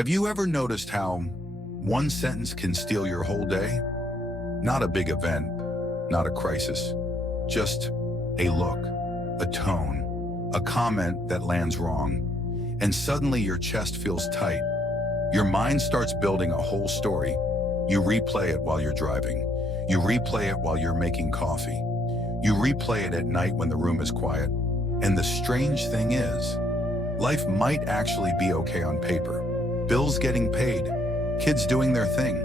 Have you ever noticed how one sentence can steal your whole day? Not a big event, not a crisis, just a look, a tone, a comment that lands wrong, and suddenly your chest feels tight. Your mind starts building a whole story. You replay it while you're driving. You replay it while you're making coffee. You replay it at night when the room is quiet. And the strange thing is, life might actually be okay on paper. Bills getting paid, kids doing their thing.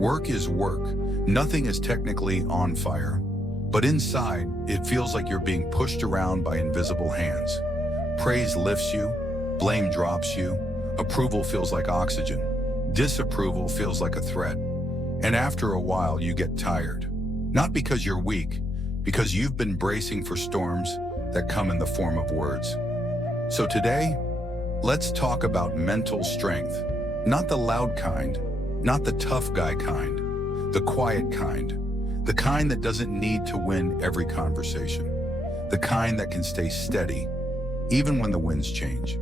Work is work. Nothing is technically on fire. But inside, it feels like you're being pushed around by invisible hands. Praise lifts you, blame drops you, approval feels like oxygen, disapproval feels like a threat. And after a while, you get tired. Not because you're weak, because you've been bracing for storms that come in the form of words. So today, let's talk about mental strength. Not the loud kind, not the tough guy kind, the quiet kind, the kind that doesn't need to win every conversation, the kind that can stay steady, even when the winds change.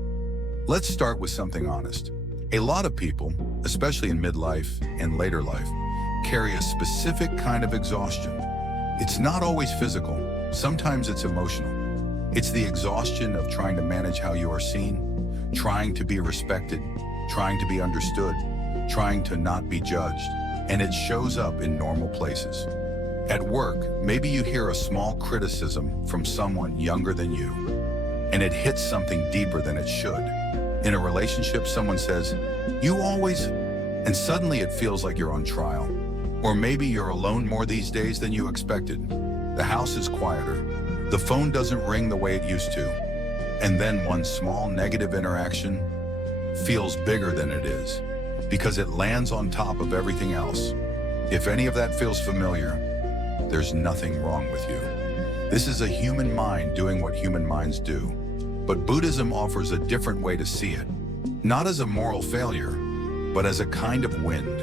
Let's start with something honest. A lot of people, especially in midlife and later life, carry a specific kind of exhaustion. It's not always physical, sometimes it's emotional. It's the exhaustion of trying to manage how you are seen, trying to be respected, trying to be understood, trying to not be judged, and it shows up in normal places. At work, maybe you hear a small criticism from someone younger than you, and it hits something deeper than it should. In a relationship, someone says, "You always," and suddenly it feels like you're on trial. Or maybe you're alone more these days than you expected. The house is quieter. The phone doesn't ring the way it used to. And then one small negative interaction feels bigger than it is because it lands on top of everything else. If any of that feels familiar, there's nothing wrong with you. This is a human mind doing what human minds do. But Buddhism offers a different way to see it. Not as a moral failure, but as a kind of wind,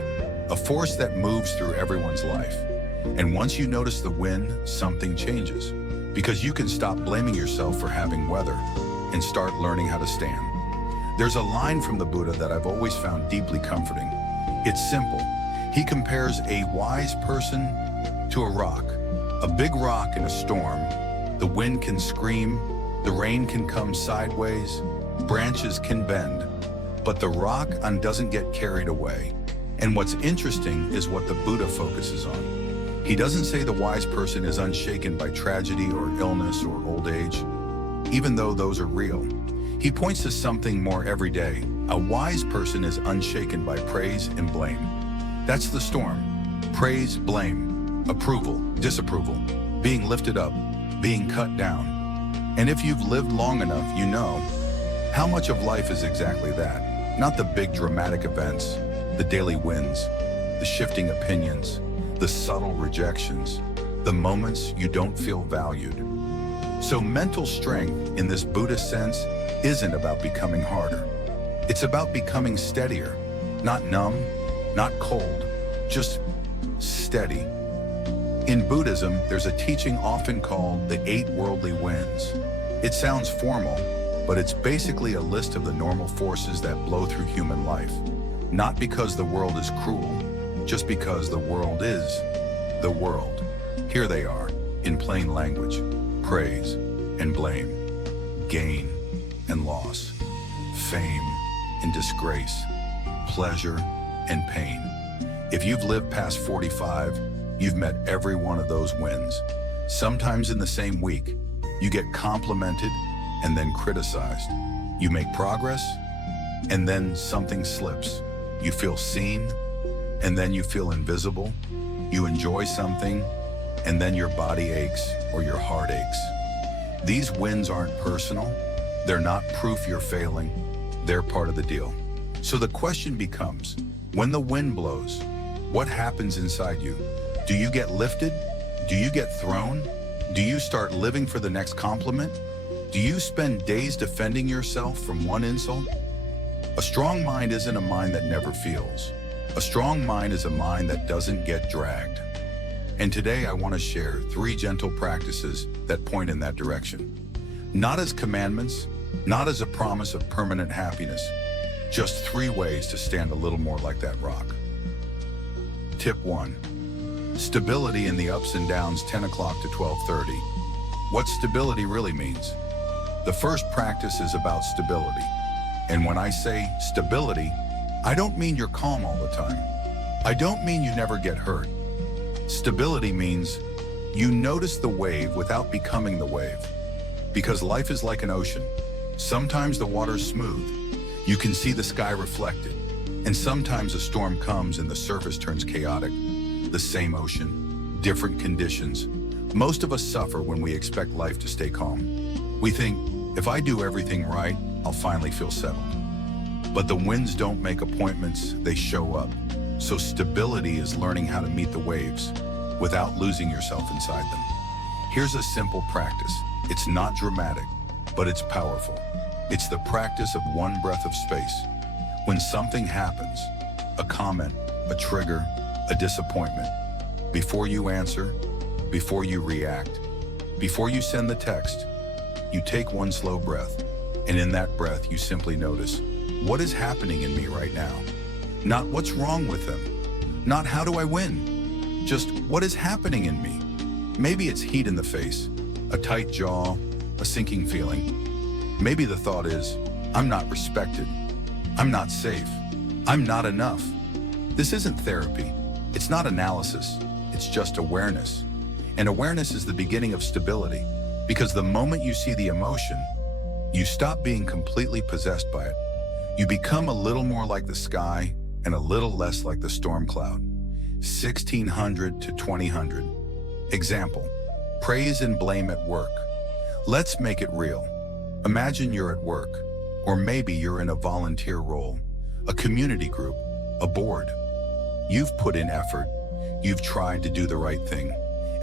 a force that moves through everyone's life. And once you notice the wind, something changes. Because you can stop blaming yourself for having weather and start learning how to stand. There's a line from the Buddha that I've always found deeply comforting. It's simple. He compares a wise person to a rock. A big rock in a storm. The wind can scream, the rain can come sideways, branches can bend, but the rock doesn't get carried away. And what's interesting is what the Buddha focuses on. He doesn't say the wise person is unshaken by tragedy or illness or old age, even though those are real. He points to something more every day. A wise person is unshaken by praise and blame. That's the storm. Praise, blame, approval, disapproval, being lifted up, being cut down. And if you've lived long enough, you know how much of life is exactly that. Not the big dramatic events, the daily wins, the shifting opinions, the subtle rejections, the moments you don't feel valued. So mental strength in this Buddhist sense isn't about becoming harder. It's about becoming steadier, not numb, not cold, just steady. In Buddhism, there's a teaching often called the 8 worldly winds. It sounds formal, but it's basically a list of the normal forces that blow through human life. Not because the world is cruel, just because the world is the world. Here they are, in plain language: praise and blame, gain and loss, fame and disgrace, pleasure and pain. If you've lived past 45, you've met every one of those winds. Sometimes in the same week, you get complimented and then criticized. You make progress, and then something slips. You feel seen, and then you feel invisible. You enjoy something, and then your body aches or your heart aches. These wins aren't personal. They're not proof you're failing. They're part of the deal. So the question becomes, when the wind blows, what happens inside you? Do you get lifted? Do you get thrown? Do you start living for the next compliment? Do you spend days defending yourself from one insult? A strong mind isn't a mind that never feels. A strong mind is a mind that doesn't get dragged. And today I want to share 3 gentle practices that point in that direction. Not as commandments, not as a promise of permanent happiness, Just 3 ways to stand a little more like that rock. Tip 1. Stability in the ups and downs 10 o'clock to 12:30. What stability really means. The first practice is about stability. And when I say stability, I don't mean you're calm all the time. I don't mean you never get hurt. Stability means you notice the wave without becoming the wave. Because life is like an ocean. Sometimes the water's smooth. You can see the sky reflected. And sometimes a storm comes and the surface turns chaotic. The same ocean, different conditions. Most of us suffer when we expect life to stay calm. We think, if I do everything right, I'll finally feel settled. But the winds don't make appointments, they show up. So stability is learning how to meet the waves without losing yourself inside them. Here's a simple practice. It's not dramatic, but it's powerful. It's the practice of one breath of space. When something happens, a comment, a trigger, a disappointment, before you answer, before you react, before you send the text, you take one slow breath. And in that breath, you simply notice, what is happening in me right now? Not what's wrong with them. Not how do I win? Just what is happening in me? Maybe it's heat in the face, a tight jaw, a sinking feeling. Maybe the thought is, I'm not respected. I'm not safe. I'm not enough. This isn't therapy. It's not analysis. It's just awareness. And awareness is the beginning of stability, because the moment you see the emotion, you stop being completely possessed by it. You become a little more like the sky and a little less like the storm cloud. 1600 to 2000. Example, praise and blame at work. Let's make it real. Imagine you're at work, or maybe you're in a volunteer role, a community group, a board. You've put in effort, you've tried to do the right thing,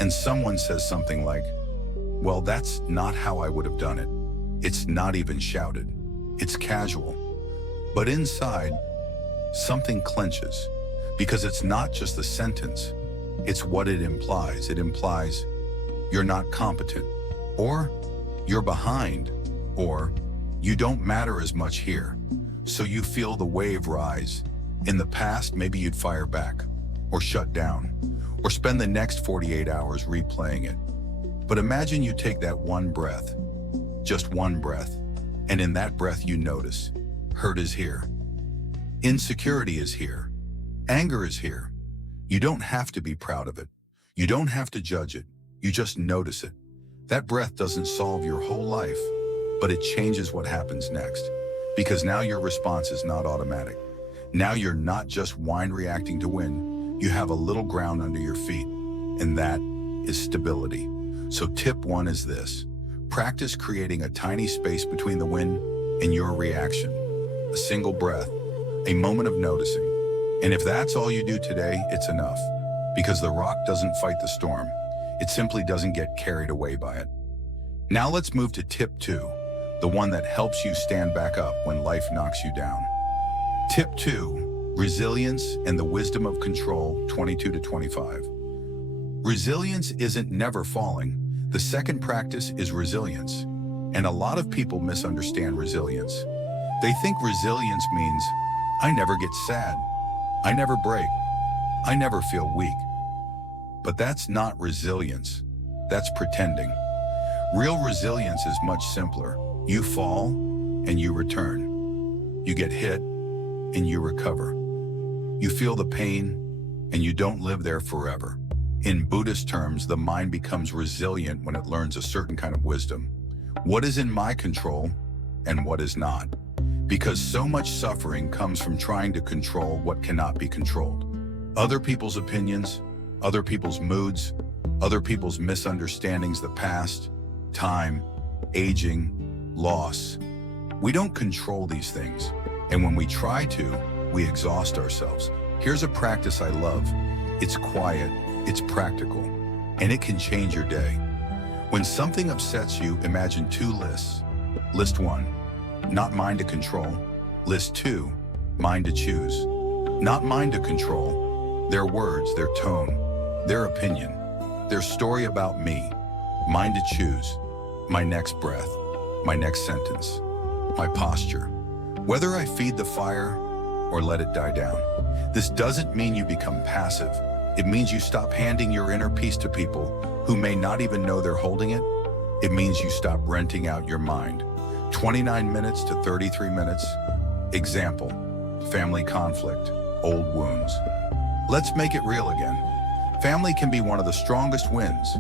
and someone says something like, well, that's not how I would have done it. It's not even shouted. It's casual. But inside, something clenches, because it's not just the sentence, it's what it implies. It implies you're not competent, or you're behind, or you don't matter as much here. So you feel the wave rise. In the past, maybe you'd fire back, or shut down, or spend the next 48 hours replaying it. But imagine you take that one breath, just one breath, and in that breath you notice, hurt is here. Insecurity is here. Anger is here. You don't have to be proud of it. You don't have to judge it. You just notice it. That breath doesn't solve your whole life, but it changes what happens next. Because now your response is not automatic. Now you're not just whine reacting to win. You have a little ground under your feet, and that is stability. So tip 1 is this. Practice creating a tiny space between the win and your reaction. A single breath, a moment of noticing. And if that's all you do today, it's enough. Because the rock doesn't fight the storm. It simply doesn't get carried away by it. Now let's move to tip 2, the one that helps you stand back up when life knocks you down. Tip 2, resilience and the wisdom of control, 22 to 25. Resilience isn't never falling. The second practice is resilience. And a lot of people misunderstand resilience. They think resilience means, I never get sad. I never break. I never feel weak. But that's not resilience. That's pretending. Real resilience is much simpler. You fall and you return. You get hit and you recover. You feel the pain and you don't live there forever. In Buddhist terms, the mind becomes resilient when it learns a certain kind of wisdom. What is in my control and what is not? Because so much suffering comes from trying to control what cannot be controlled. Other people's opinions, other people's moods, other people's misunderstandings, the past, time, aging, loss. We don't control these things. And when we try to, we exhaust ourselves. Here's a practice I love. It's quiet, it's practical, and it can change your day. When something upsets you, imagine 2 lists. List 1, not mine to control. List 2, mine to choose. Not mine to control. Their words, their tone, their opinion, their story about me. Mine to choose. My next breath, my next sentence, my posture, Whether I feed the fire or let it die down. This doesn't mean you become passive. It means you stop handing your inner peace to people who may not even know they're holding it. It means you stop renting out your mind. 29 minutes to 33 minutes. Example, family conflict, old wounds. Let's make it real again. Family can be one of the strongest wins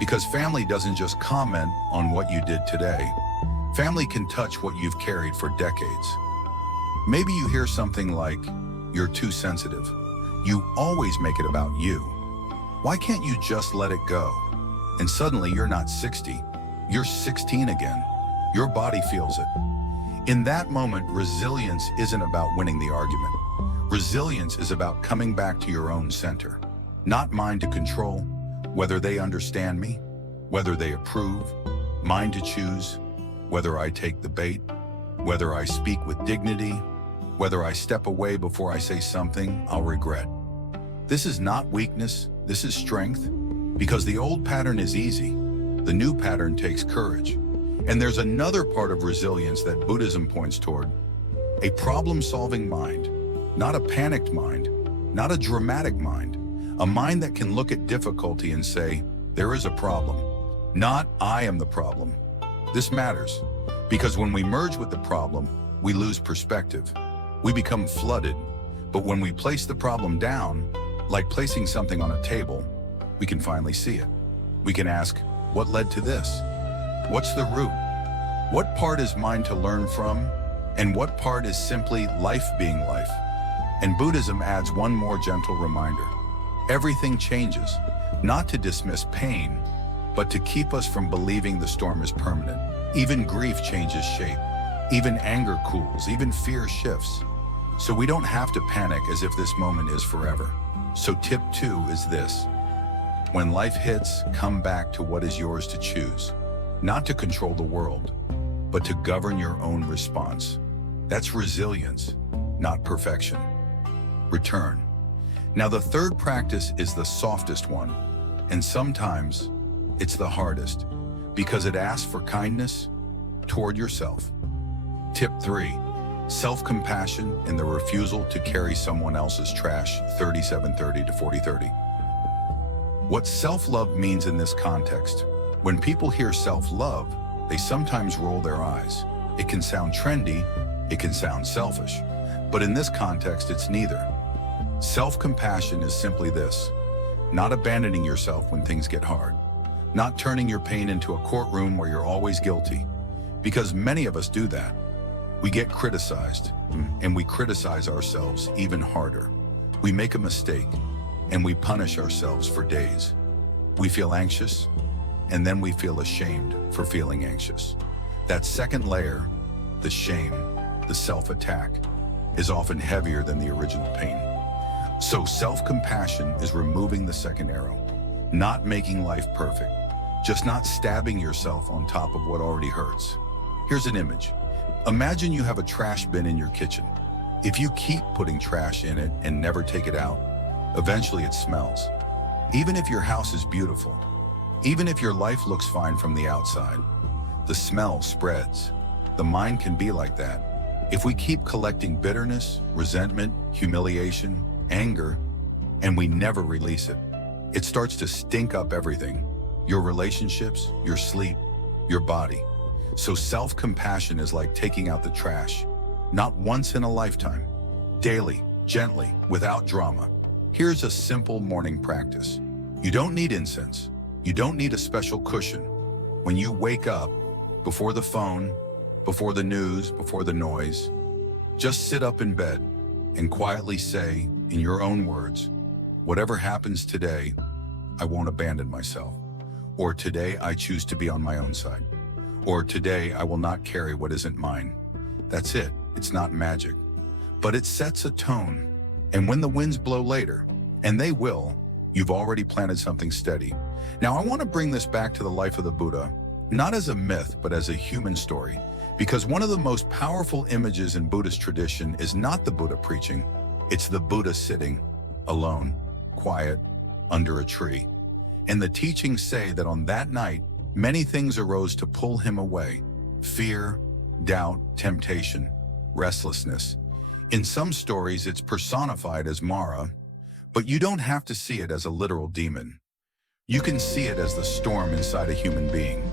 because family doesn't just comment on what you did today. Family can touch what you've carried for decades. Maybe you hear something like, "You're too sensitive. You always make it about you. Why can't you just let it go?" And suddenly you're not 60, you're 16 again. Your body feels it. In that moment, resilience isn't about winning the argument. Resilience is about coming back to your own center, not mine to control, whether they understand me, whether they approve, mine to choose, whether I take the bait, whether I speak with dignity, whether I step away before I say something I'll regret. This is not weakness, this is strength, because the old pattern is easy. The new pattern takes courage. And there's another part of resilience that Buddhism points toward, a problem-solving mind, not a panicked mind, not a dramatic mind, a mind that can look at difficulty and say, there is a problem, not I am the problem. This matters, because when we merge with the problem, we lose perspective. We become flooded, but when we place the problem down, like placing something on a table, we can finally see it. We can ask, what led to this? What's the root? What part is mine to learn from? And what part is simply life being life? And Buddhism adds one more gentle reminder. Everything changes, not to dismiss pain, but to keep us from believing the storm is permanent. Even grief changes shape. Even anger cools, even fear shifts. So we don't have to panic as if this moment is forever. So tip 2 is this. When life hits, come back to what is yours to choose. Not to control the world, but to govern your own response. That's resilience, not perfection. Return. Now the third practice is the softest one, and sometimes it's the hardest, because it asks for kindness toward yourself. Tip 3, self-compassion and the refusal to carry someone else's trash, 3730 to 4030. What self-love means in this context. When people hear self-love, they sometimes roll their eyes. It can sound trendy, it can sound selfish, but in this context, it's neither. Self-compassion is simply this, not abandoning yourself when things get hard, not turning your pain into a courtroom where you're always guilty, because many of us do that. We get criticized, and we criticize ourselves even harder. We make a mistake, and we punish ourselves for days. We feel anxious, and then we feel ashamed for feeling anxious. That second layer, the shame, the self-attack, is often heavier than the original pain. So self-compassion is removing the second arrow, not making life perfect, just not stabbing yourself on top of what already hurts. Here's an image. Imagine you have a trash bin in your kitchen. If you keep putting trash in it and never take it out, eventually it smells. Even if your house is beautiful, even if your life looks fine from the outside, the smell spreads. The mind can be like that. If we keep collecting bitterness, resentment, humiliation, anger, and we never release it, it starts to stink up everything. Your relationships, your sleep, your body. So self-compassion is like taking out the trash, not once in a lifetime, daily, gently, without drama. Here's a simple morning practice. You don't need incense. You don't need a special cushion. When you wake up, before the phone, before the news, before the noise, just sit up in bed and quietly say, in your own words, whatever happens today, I won't abandon myself. Or today I choose to be on my own side. Or today I will not carry what isn't mine. That's it. It's not magic. But it sets a tone. And when the winds blow later, and they will, you've already planted something steady. Now I want to bring this back to the life of the Buddha, not as a myth, but as a human story. Because one of the most powerful images in Buddhist tradition is not the Buddha preaching, it's the Buddha sitting, alone, quiet, under a tree. And the teachings say that on that night, many things arose to pull him away. Fear, doubt, temptation. restlessness. In some stories, it's personified as Mara, but you don't have to see it as a literal demon. You can see it as the storm inside a human being.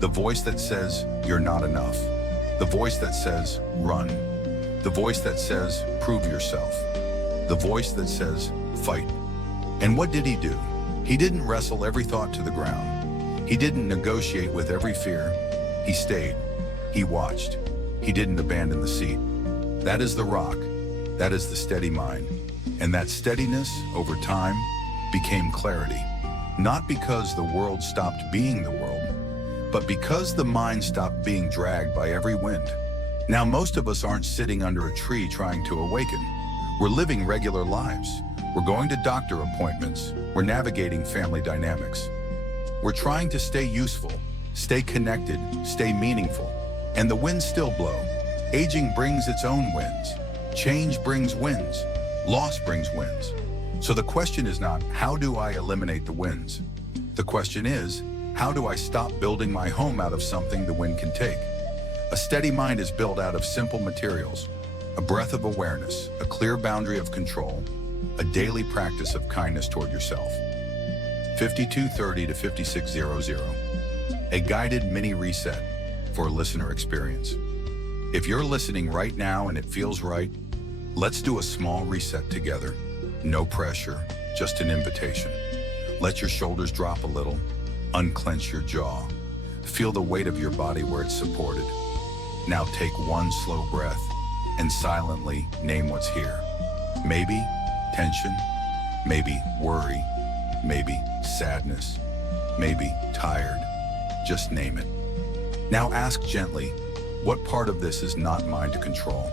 The voice that says, you're not enough. The voice that says, run. The voice that says, prove yourself. The voice that says, fight. And what did he do? He didn't wrestle every thought to the ground. He didn't negotiate with every fear. He stayed. He watched. He didn't abandon the seat. That is the rock. That is the steady mind. And that steadiness, over time, became clarity. Not because the world stopped being the world, but because the mind stopped being dragged by every wind. Now, most of us aren't sitting under a tree trying to awaken. We're living regular lives. We're going to doctor appointments. We're navigating family dynamics. We're trying to stay useful, stay connected, stay meaningful. And the winds still blow. Aging brings its own winds. Change brings winds. Loss brings winds. So the question is not, how do I eliminate the winds? The question is, how do I stop building my home out of something the wind can take? A steady mind is built out of simple materials, a breath of awareness, a clear boundary of control, a daily practice of kindness toward yourself. 5230 to 5600, a guided mini reset for a listener experience. If you're listening right now and it feels right, let's do a small reset together. No pressure, just an invitation. Let your shoulders drop a little, unclench your jaw. Feel the weight of your body where it's supported. Now take one slow breath and silently name what's here. Maybe tension, maybe worry, maybe sadness, maybe tired. Just name it. Now ask gently, what part of this is not mine to control?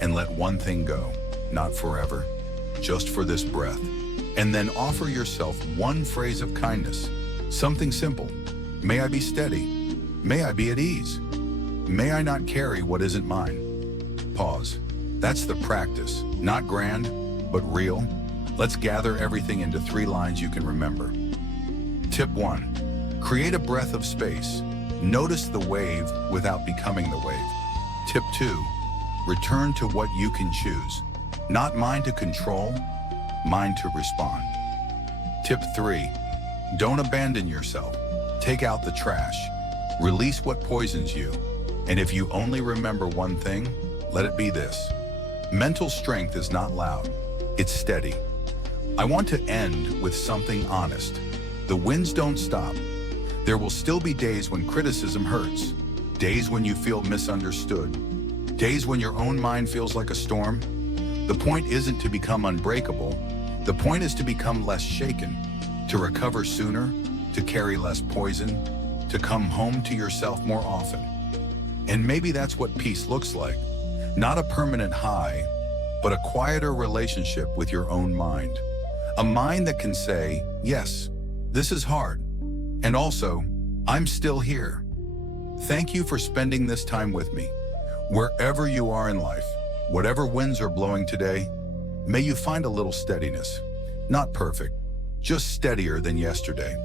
And let one thing go, not forever, just for this breath. And then offer yourself one phrase of kindness, something simple. May I be steady. May I be at ease. May I not carry what isn't mine. Pause. That's the practice, not grand, but real. Let's gather everything into 3 lines you can remember. Tip 1, create a breath of space. Notice the wave without becoming the wave. Tip 2, return to what you can choose. Not mine to control, mine to respond. Tip 3, don't abandon yourself. Take out the trash. Release what poisons you. And if you only remember one thing, let it be this. Mental strength is not loud, it's steady. I want to end with something honest. The winds don't stop. There will still be days when criticism hurts, days when you feel misunderstood, days when your own mind feels like a storm. The point isn't to become unbreakable. The point is to become less shaken, to recover sooner, to carry less poison, to come home to yourself more often. And maybe that's what peace looks like. Not a permanent high, but a quieter relationship with your own mind. A mind that can say, yes, this is hard. And also, I'm still here. Thank you for spending this time with me. Wherever you are in life, whatever winds are blowing today, may you find a little steadiness. Not perfect, just steadier than yesterday.